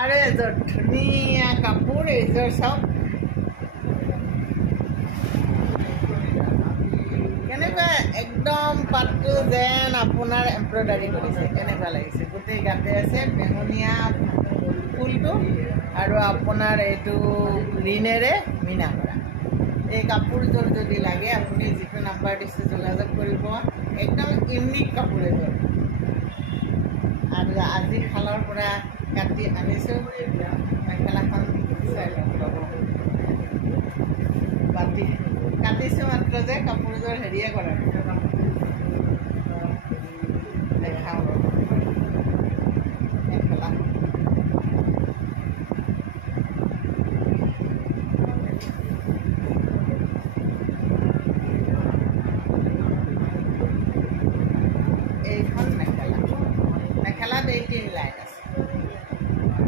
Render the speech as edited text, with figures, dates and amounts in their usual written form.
আৰু এযোৰ ধুনীয়া কাপোৰ, এইযোৰ চাওক কেনেকুৱা একদম পাতটো যেন আপোনাৰ এমব্ৰইডাৰী কৰিছে এনেকুৱা লাগিছে। গোটেই গাতে আছে বেঙুনীয়া ফুলটো আৰু আপোনাৰ এইটো ৰিনেৰে মীনা কৰা। এই কাপোৰযোৰ যদি লাগে আপুনি যিটো নাম্বাৰ দিছে যোগাযোগ কৰিব। একদম ইউনিক কাপোৰ এযোৰ। আৰু আজি শালৰ পৰা কাটি আনিছোঁ মেখেলাখন চাই লওক। বাতি কাটিছোঁ মাত্ৰ যে কাপোৰযোৰ হেৰিয়ে কৰা